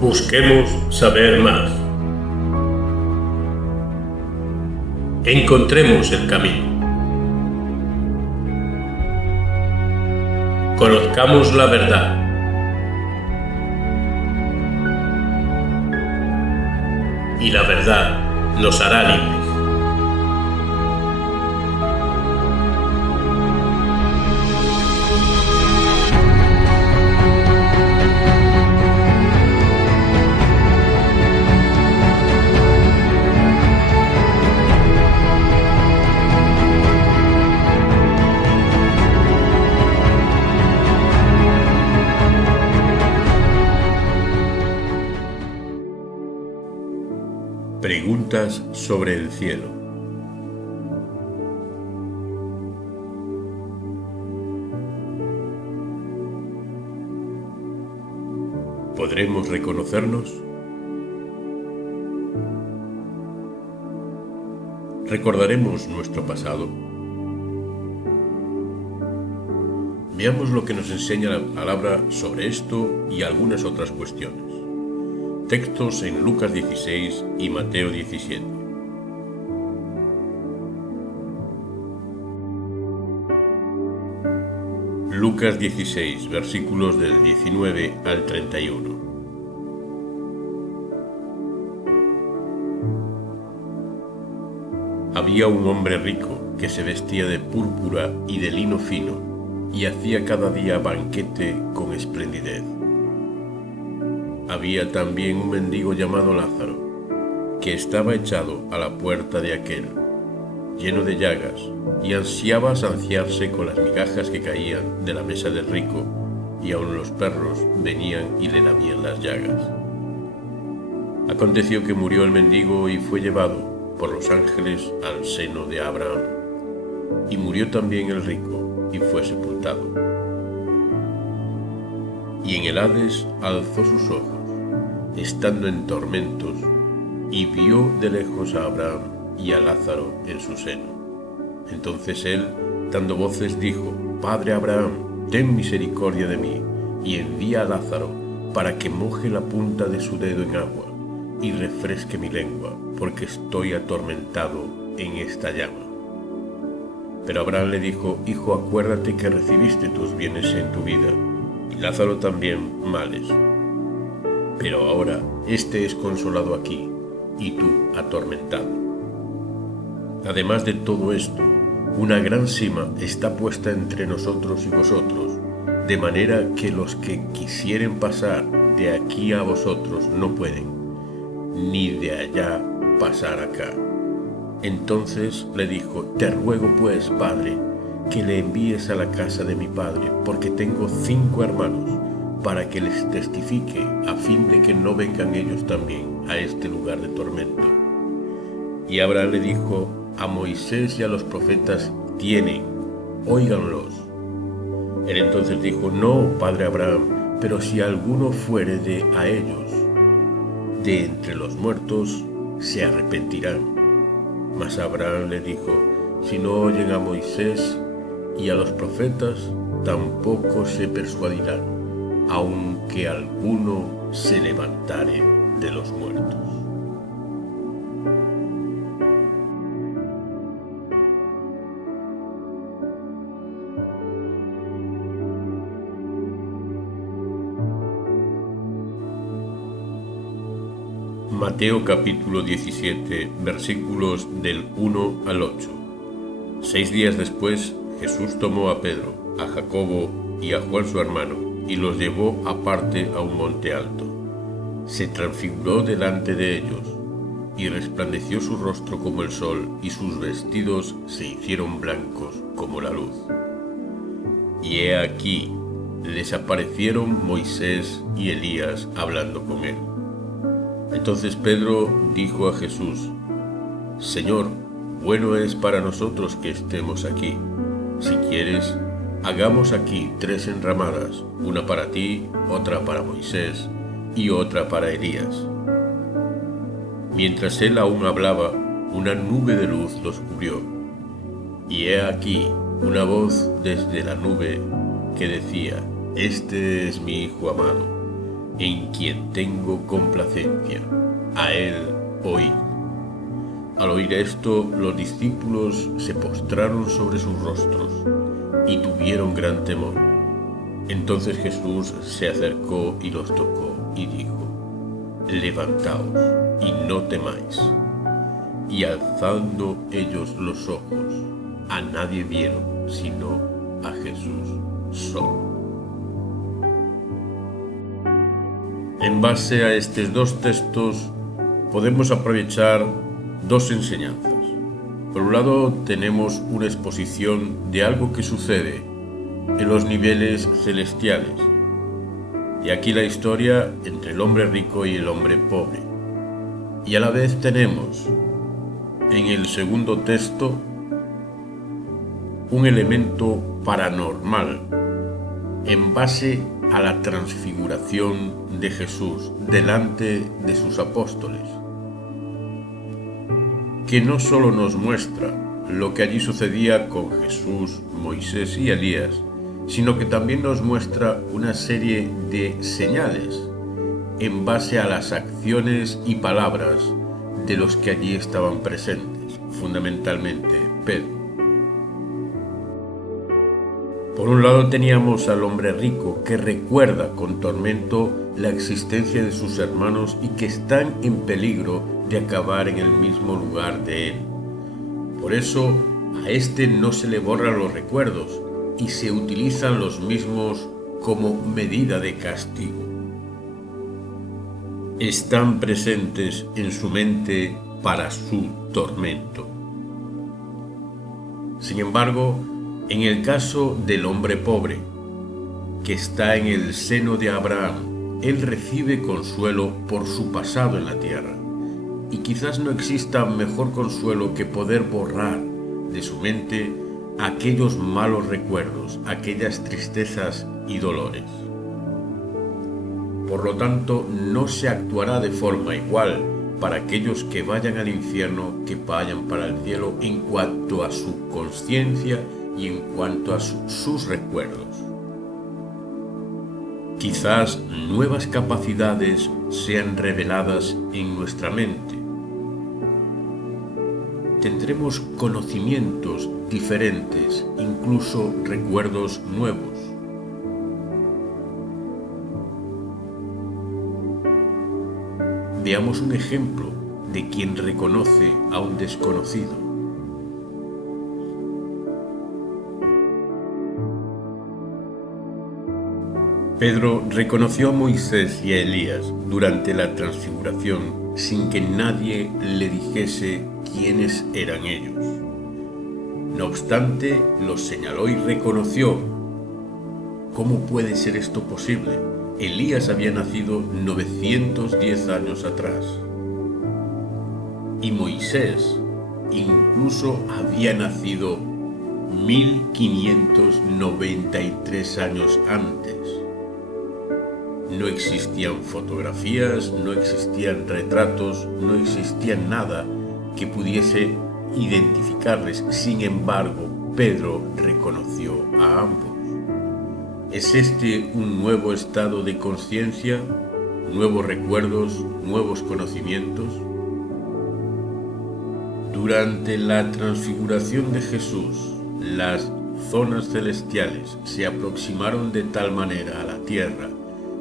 Busquemos saber más. Encontremos el camino. Conozcamos la verdad. Y la verdad nos hará libres. Preguntas sobre el cielo. ¿Podremos reconocernos? ¿Recordaremos nuestro pasado? Veamos lo que nos enseña la palabra sobre esto y algunas otras cuestiones. Textos en Lucas 16 y Mateo 17. Lucas 16, versículos del 19 al 31. Había un hombre rico que se vestía de púrpura y de lino fino y hacía cada día banquete con esplendidez. Había también un mendigo llamado Lázaro, que estaba echado a la puerta de aquel, lleno de llagas, y ansiaba saciarse con las migajas que caían de la mesa del rico, y aun los perros venían y le lamían las llagas. Aconteció que murió el mendigo y fue llevado por los ángeles al seno de Abraham. Y murió también el rico y fue sepultado. Y en el Hades alzó sus ojos, estando en tormentos, y vio de lejos a Abraham y a Lázaro en su seno. Entonces él, dando voces, dijo: Padre Abraham, ten misericordia de mí, y envía a Lázaro para que moje la punta de su dedo en agua, y refresque mi lengua, porque estoy atormentado en esta llama. Pero Abraham le dijo: Hijo, acuérdate que recibiste tus bienes en tu vida, y Lázaro también males. Pero ahora éste es consolado aquí, y tú atormentado. Además de todo esto, una gran sima está puesta entre nosotros y vosotros, de manera que los que quisieren pasar de aquí a vosotros no pueden, ni de allá pasar acá. Entonces le dijo: Te ruego pues, Padre, que le envíes a la casa de mi padre, porque tengo 5 hermanos, para que les testifique, a fin de que no vengan ellos también a este lugar de tormento. Y Abraham le dijo: A Moisés y a los profetas tienen, óiganlos. Él entonces dijo: No, padre Abraham, pero si alguno fuere a ellos, de entre los muertos, se arrepentirán. Mas Abraham le dijo: Si no oyen a Moisés y a los profetas, tampoco se persuadirán, aunque alguno se levantare de los muertos. Mateo capítulo 17, versículos del 1 al 8. 6 días después, Jesús tomó a Pedro, a Jacobo y a Juan su hermano, y los llevó aparte a un monte alto. Se transfiguró delante de ellos, y resplandeció su rostro como el sol, y sus vestidos se hicieron blancos como la luz. Y he aquí, les aparecieron Moisés y Elías hablando con él. Entonces Pedro dijo a Jesús: Señor, bueno es para nosotros que estemos aquí. Si quieres, hagamos aquí 3 enramadas, una para ti, otra para Moisés y otra para Elías. Mientras él aún hablaba, una nube de luz los cubrió. Y he aquí una voz desde la nube que decía: Este es mi Hijo amado, en quien tengo complacencia, a él oíd. Al oír esto, los discípulos se postraron sobre sus rostros y tuvieron gran temor. Entonces Jesús se acercó y los tocó y dijo: levantaos y no temáis. Y alzando ellos los ojos, a nadie vieron sino a Jesús solo. En base a estos dos textos podemos aprovechar dos enseñanzas. Por un lado, tenemos una exposición de algo que sucede en los niveles celestiales. Y aquí la historia entre el hombre rico y el hombre pobre. Y a la vez tenemos en el segundo texto un elemento paranormal en base a la transfiguración de Jesús delante de sus apóstoles, que no solo nos muestra lo que allí sucedía con Jesús, Moisés y Elías, sino que también nos muestra una serie de señales en base a las acciones y palabras de los que allí estaban presentes, fundamentalmente Pedro. Por un lado teníamos al hombre rico que recuerda con tormento la existencia de sus hermanos y que están en peligro de acabar en el mismo lugar de él. Por eso a este no se le borran los recuerdos y se utilizan los mismos como medida de castigo. Están presentes en su mente para su tormento. Sin embargo, en el caso del hombre pobre, que está en el seno de Abraham, él recibe consuelo por su pasado en la tierra. Y quizás no exista mejor consuelo que poder borrar de su mente aquellos malos recuerdos, aquellas tristezas y dolores. Por lo tanto, no se actuará de forma igual para aquellos que vayan al infierno que vayan para el cielo en cuanto a su conciencia y en cuanto a sus recuerdos. Quizás nuevas capacidades sean reveladas en nuestra mente. Tendremos conocimientos diferentes, incluso recuerdos nuevos. Veamos un ejemplo de quien reconoce a un desconocido. Pedro reconoció a Moisés y a Elías durante la transfiguración sin que nadie le dijese quiénes eran ellos. No obstante, los señaló y reconoció. ¿Cómo puede ser esto posible? Elías había nacido 910 años atrás. Y Moisés incluso había nacido 1593 años antes. No existían fotografías, no existían retratos, no existía nada que pudiese identificarles. Sin embargo, Pedro reconoció a ambos. ¿Es este un nuevo estado de conciencia, nuevos recuerdos, nuevos conocimientos? Durante la transfiguración de Jesús, las zonas celestiales se aproximaron de tal manera a la tierra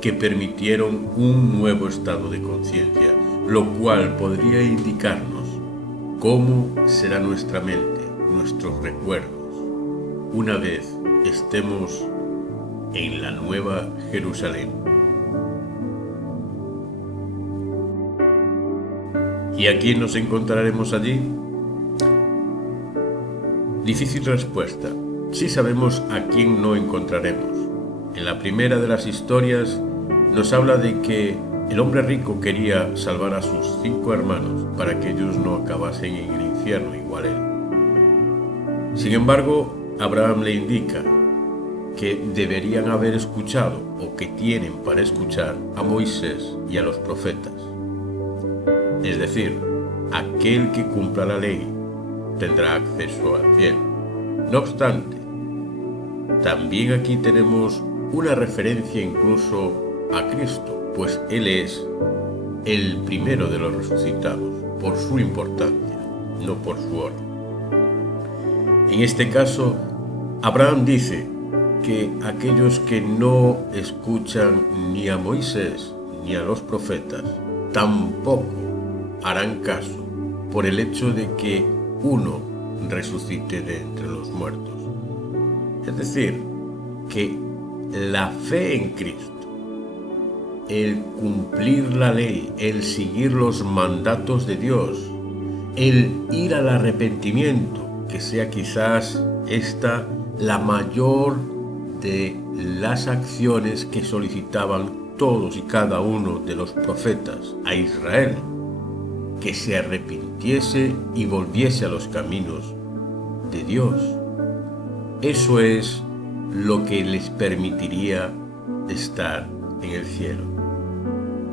que permitieron un nuevo estado de conciencia, lo cual podría indicarnos cómo será nuestra mente, nuestros recuerdos, una vez estemos en la Nueva Jerusalén. ¿Y a quién nos encontraremos allí? Difícil respuesta. Sí sabemos a quién no encontraremos. En la primera de las historias nos habla de que el hombre rico quería salvar a sus 5 hermanos para que ellos no acabasen en el infierno igual él. Sin embargo, Abraham le indica que deberían haber escuchado o que tienen para escuchar a Moisés y a los profetas. Es decir, aquel que cumpla la ley tendrá acceso al cielo. No obstante, también aquí tenemos una referencia incluso a Cristo, pues Él es el primero de los resucitados, por su importancia, no por su orden. En este caso, Abraham dice que aquellos que no escuchan ni a Moisés ni a los profetas, tampoco harán caso por el hecho de que uno resucite de entre los muertos. Es decir, que la fe en Cristo, el cumplir la ley, el seguir los mandatos de Dios, el ir al arrepentimiento, que sea quizás esta la mayor de las acciones que solicitaban todos y cada uno de los profetas a Israel, que se arrepintiese y volviese a los caminos de Dios. Eso es lo que les permitiría estar en el cielo.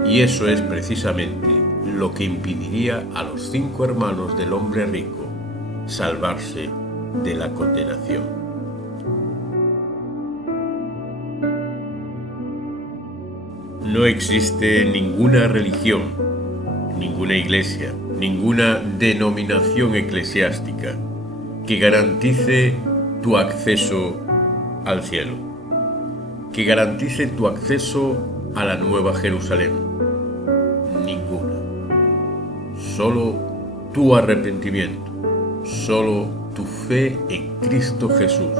Y eso es precisamente lo que impediría a los 5 hermanos del hombre rico salvarse de la condenación. No existe ninguna religión, ninguna iglesia, ninguna denominación eclesiástica que garantice tu acceso al cielo, que garantice tu acceso a la Nueva Jerusalén. Ninguna. Solo tu arrepentimiento, solo tu fe en Cristo Jesús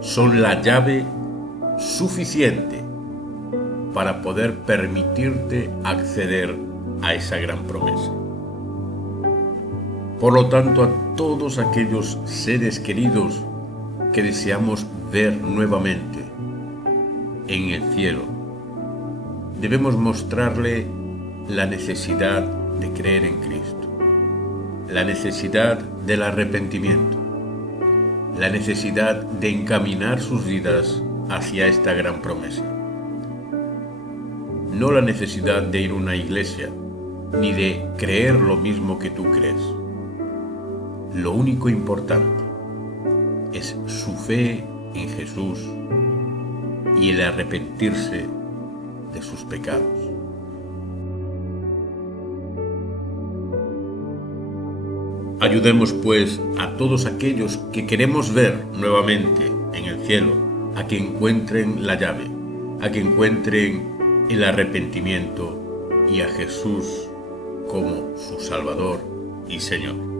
son la llave suficiente para poder permitirte acceder a esa gran promesa. Por lo tanto, a todos aquellos seres queridos que deseamos ver nuevamente en el cielo, debemos mostrarle la necesidad de creer en Cristo, la necesidad del arrepentimiento, la necesidad de encaminar sus vidas hacia esta gran promesa. No la necesidad de ir a una iglesia, ni de creer lo mismo que tú crees. Lo único importante es su fe en Jesús y el arrepentirse de sus pecados. Ayudemos pues a todos aquellos que queremos ver nuevamente en el cielo, a que encuentren la llave, a que encuentren el arrepentimiento y a Jesús como su Salvador y Señor.